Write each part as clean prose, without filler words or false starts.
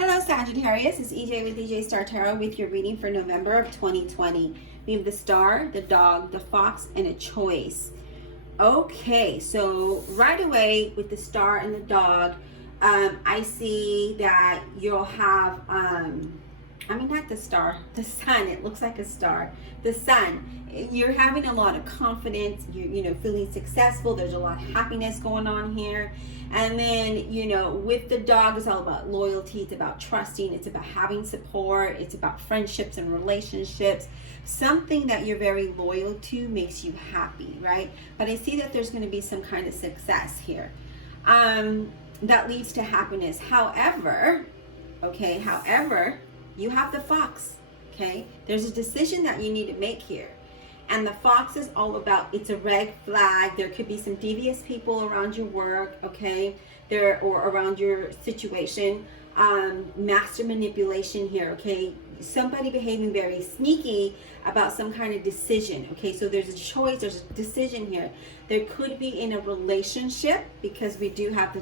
Hello Sagittarius, it's EJ with EJ Star Tarot with your reading for November of 2020. We have the star, the dog, the fox, and a choice. Okay, so right away with the star and the dog, I see that you'll have, not the star, the sun. It looks like a star. The sun. You're having a lot of confidence. You're feeling successful. There's a lot of happiness going on here. And then, with the dog, it's all about loyalty. It's about trusting. It's about having support. It's about friendships and relationships. Something that you're very loyal to makes you happy, right? But I see that there's going to be some kind of success here that leads to happiness. However, you have the fox, okay? There's a decision that you need to make here. And the fox is all about, it's a red flag. There could be some devious people around your work, okay? Or around your situation. Master manipulation here, okay? Somebody behaving very sneaky about some kind of decision, okay? So there's a choice, there's a decision here. There could be in a relationship, because we do have the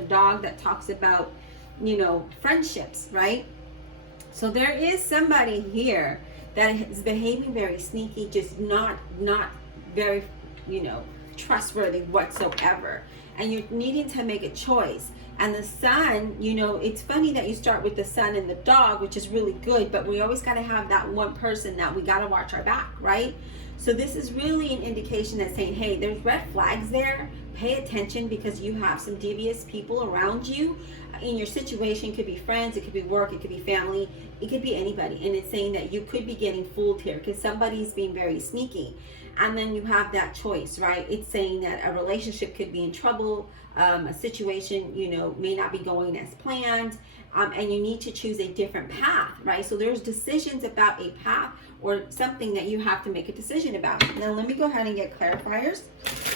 dog that talks about, friendships, right? So there is somebody here that is behaving very sneaky, just not very, trustworthy whatsoever. And you're needing to make a choice. And the sun, it's funny that you start with the sun and the dog, which is really good, but we always got to have that one person that we got to watch our back, right? So this is really an indication that's saying, hey, there's red flags there. Pay attention, because you have some devious people around you in your situation. It could be friends, it could be work, it could be family, it could be anybody. And it's saying that you could be getting fooled here because somebody's being very sneaky. And then you have that choice, right? It's saying that a relationship could be in trouble, a situation, may not be going as planned, and you need to choose a different path, right? So there's decisions about a path or something that you have to make a decision about. Now let me go ahead and get clarifiers.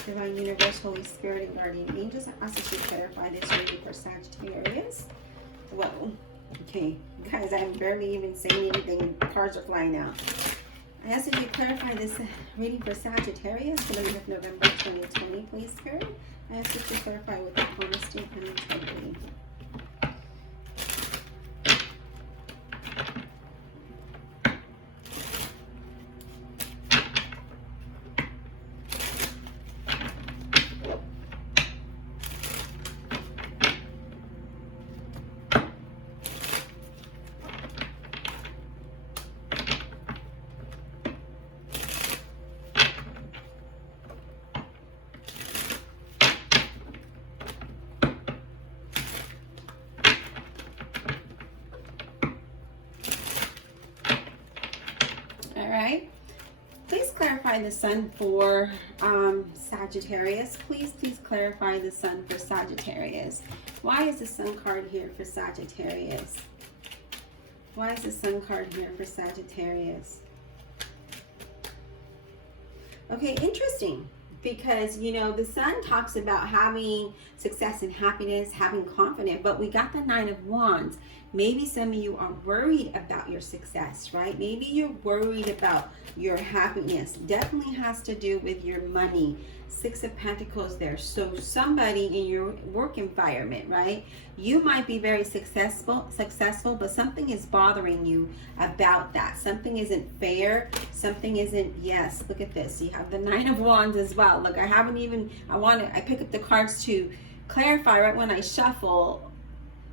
Divine Universe, Holy Spirit, and Guardian Angels, I ask that you clarify this reading for Sagittarius. Whoa. Okay, guys, I'm barely even saying anything. Cards are flying out. I ask that you clarify this reading for Sagittarius for the month of November 2020, please, Spirit. I ask that you clarify with honesty and integrity. All right. Please clarify the sun for Sagittarius. Please clarify the sun for Sagittarius. Why is the sun card here for Sagittarius? Why is the sun card here for Sagittarius? Okay, interesting. Because, the sun talks about having success and happiness, having confidence, but we got the Nine of Wands. Maybe some of you are worried about your success, right? Maybe you're worried about your happiness. Definitely has to do with your money. Six of Pentacles there. So somebody in your work environment, right? You might be very successful, but something is bothering you about that. Something isn't fair. Something isn't, yes, look at this. You have the Nine of Wands as well. Look, I pick up the cards to clarify right when I shuffle.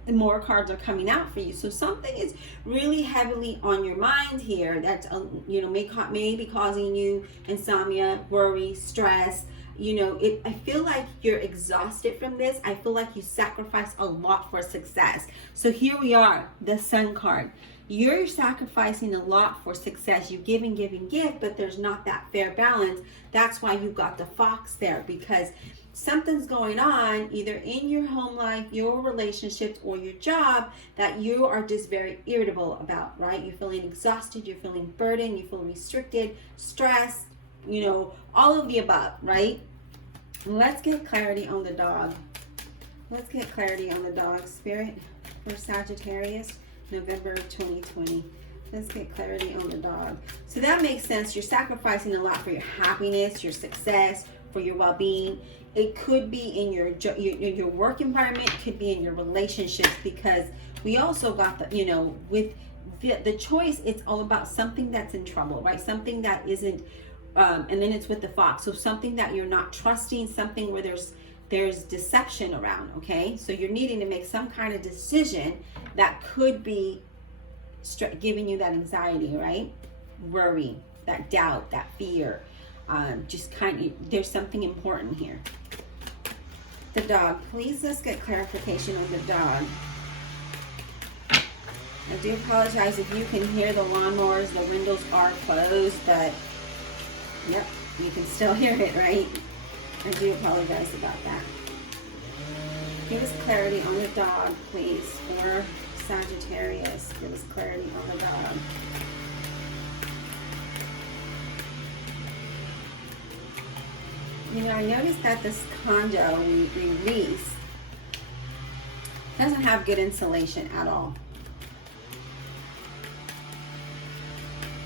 The more cards are coming out for you. So something is really heavily on your mind here that's, may be causing you insomnia, worry, stress. I feel like you're exhausted from this. I feel like you sacrifice a lot for success. So here we are, the Sun card. You're sacrificing a lot for success. You give and give and give, but there's not that fair balance. That's why you got the Fox there, because something's going on either in your home life, your relationships, or your job that you are just very irritable about, right? You're feeling exhausted, you're feeling burdened, you feel restricted, stressed, all of the above, right? Let's get clarity on the dog. Let's get clarity on the dog, Spirit, for Sagittarius, November 2020. Let's get clarity on the dog. So that makes sense. You're sacrificing a lot for your happiness, your success, for your well-being. It could be in your work environment, could be in your relationships, because we also got the, you know, with the choice, it's all about something that's in trouble, right? Something that isn't, and then it's with the fox. So something that you're not trusting, something where there's deception around, okay? So you're needing to make some kind of decision that could be giving you that anxiety, right? Worry, that doubt, that fear. Just kind of, there's something important here. The dog, please, let's get clarification on the dog. I do apologize if you can hear the lawnmowers. The windows are closed, but yep, you can still hear it, right? I do apologize about that. Give us clarity on the dog, please, for Sagittarius. Give us clarity on the dog. You know, I noticed that this condo we release doesn't have good insulation at all.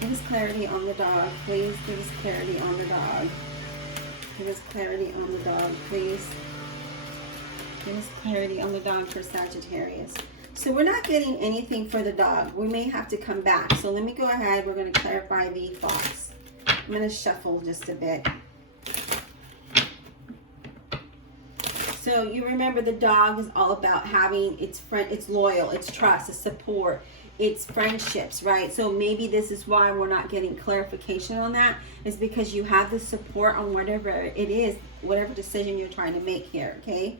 Give us clarity on the dog, please. Give us clarity on the dog. Give us clarity on the dog, please. Give us clarity on the dog for Sagittarius. So we're not getting anything for the dog. We may have to come back. So let me go ahead. We're going to clarify the fox. I'm going to shuffle just a bit. So you remember the dog is all about having its friend, it's loyal, it's trust, it's support, it's friendships, right? So maybe this is why we're not getting clarification on that, is because you have the support on whatever it is, whatever decision you're trying to make here, okay?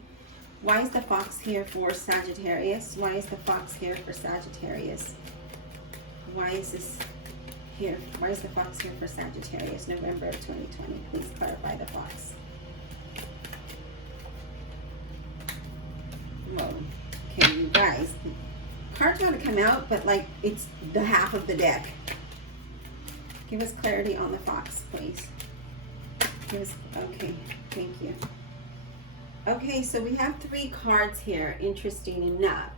Why is the fox here for Sagittarius? Why is the fox here for Sagittarius? Why is this here? Why is the fox here for Sagittarius? November of 2020. Please clarify the fox. Whoa. Okay, you guys. Cards want to come out, but like it's the half of the deck. Give us clarity on the fox, please. Give us, okay, thank you. Okay, so we have 3 cards here, interesting enough.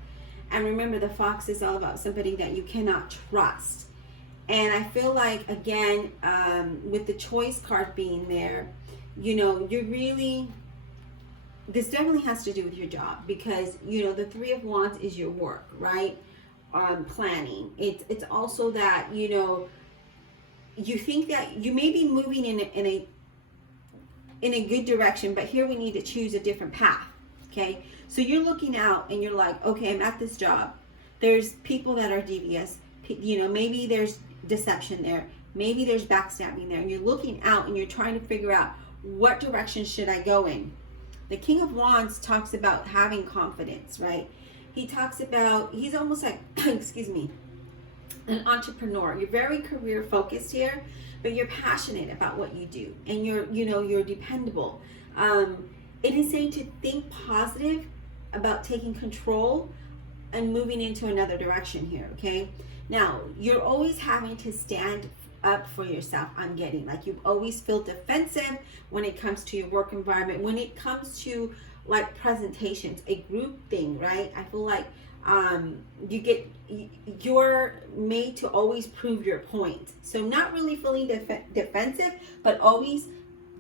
And remember, the fox is all about somebody that you cannot trust. And I feel like, again, with the choice card being there, you know, you're really, this definitely has to do with your job, because, you know, the 3 of Wands is your work, right? Planning. It's also that, you know, you think that you may be moving in a good direction, but here we need to choose a different path, okay? So you're looking out and you're like, okay, I'm at this job. There's people that are devious. You know, maybe there's deception there. Maybe there's backstabbing there. And you're looking out and you're trying to figure out, what direction should I go in? The King of Wands talks about having confidence, right? He talks about, he's almost like, excuse me, an entrepreneur. You're very career focused here, but you're passionate about what you do, and you're dependable. It is saying to think positive about taking control and moving into another direction here, okay? Now, you're always having to stand up for yourself. I'm getting like you always feel defensive when it comes to your work environment, when it comes to like presentations, a group thing, right? I feel like you're made to always prove your point. So not really feeling defensive, but always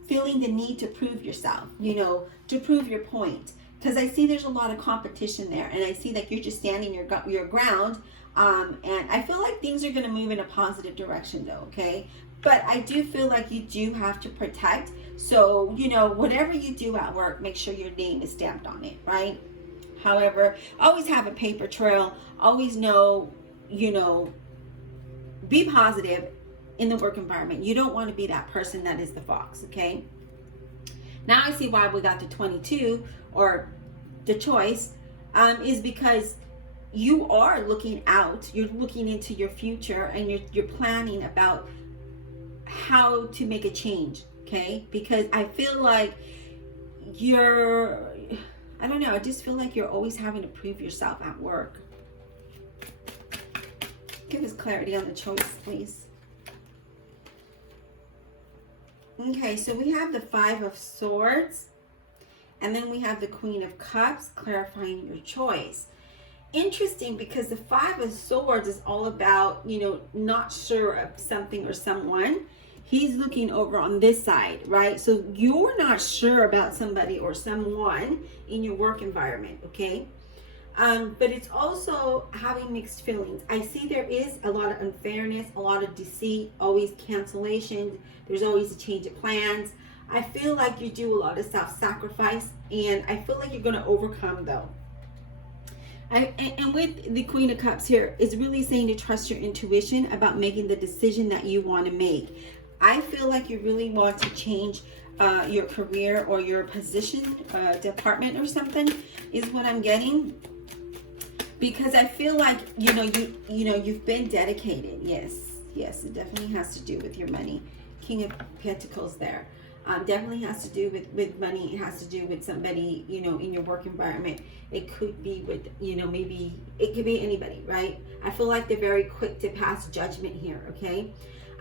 feeling the need to prove yourself, you know, to prove your point. Because I see there's a lot of competition there, and I see that you're just standing your ground. And I feel like things are going to move in a positive direction though, okay? But I do feel like you do have to protect. So, you know, whatever you do at work, make sure your name is stamped on it, right? However, always have a paper trail. Always know, you know, be positive in the work environment. You don't want to be that person that is the fox, okay? Now I see why we got the 22, or the choice, is because you are looking out, you're looking into your future, and you're planning about how to make a change, okay? Because I feel like I don't know, I just feel like you're always having to prove yourself at work. Give us clarity on the choice, please. Okay, so we have the 5 of Swords, and then we have the Queen of Cups, clarifying your choice. Interesting, because the 5 of Swords is all about, you know, not sure of something or someone. He's looking over on this side, right? So you're not sure about somebody or someone in your work environment, okay? But it's also having mixed feelings. I see there is a lot of unfairness, a lot of deceit, always cancellations. There's always a change of plans. I feel like you do a lot of self-sacrifice, and I feel like you're going to overcome though. And with the Queen of Cups here, it's really saying to trust your intuition about making the decision that you want to make. I feel like you really want to change your career or your position, department or something, is what I'm getting. Because I feel like, you've been dedicated. Yes, it definitely has to do with your money. King of Pentacles there. Definitely has to do with money. It has to do with somebody, in your work environment. It could be with, maybe it could be anybody, right? I feel like they're very quick to pass judgment here, okay?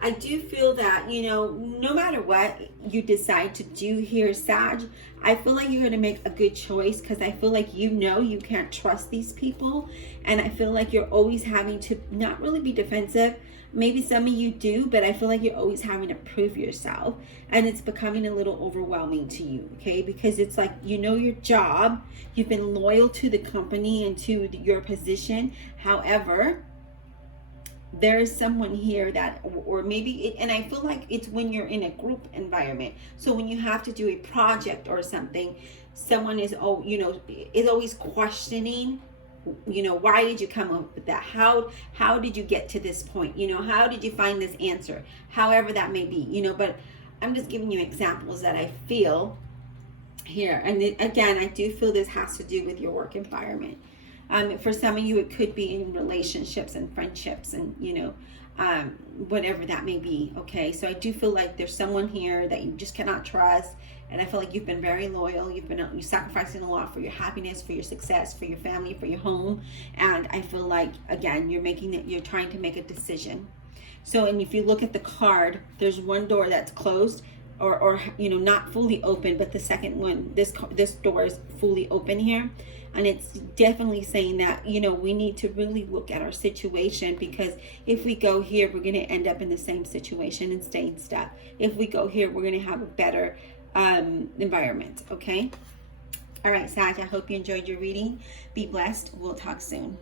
I do feel that, no matter what you decide to do here, Sag, I feel like you're going to make a good choice, because I feel like you can't trust these people. And I feel like you're always having to not really be defensive. Maybe some of you do, but I feel like you're always having to prove yourself. And it's becoming a little overwhelming to you, okay? Because it's like, your job. You've been loyal to the company and to your position. However, there is someone here that, or maybe, and I feel like it's when you're in a group environment. So when you have to do a project or something, someone is, is always questioning, why did you come up with that? How did you get to this point? How did you find this answer? However that may be, but I'm just giving you examples that I feel here. And again, I do feel this has to do with your work environment. For some of you, it could be in relationships and friendships and, whatever that may be. Okay. So I do feel like there's someone here that you just cannot trust. And I feel like you've been very loyal. You're sacrificing a lot for your happiness, for your success, for your family, for your home. And I feel like, again, you're trying to make a decision. So, and if you look at the card, there's one door that's closed or not fully open, but the second one, this door is fully open here. And it's definitely saying that, we need to really look at our situation, because if we go here, we're going to end up in the same situation and staying stuck. If we go here, we're going to have a better environment. Okay. All right, Sag, I hope you enjoyed your reading. Be blessed. We'll talk soon.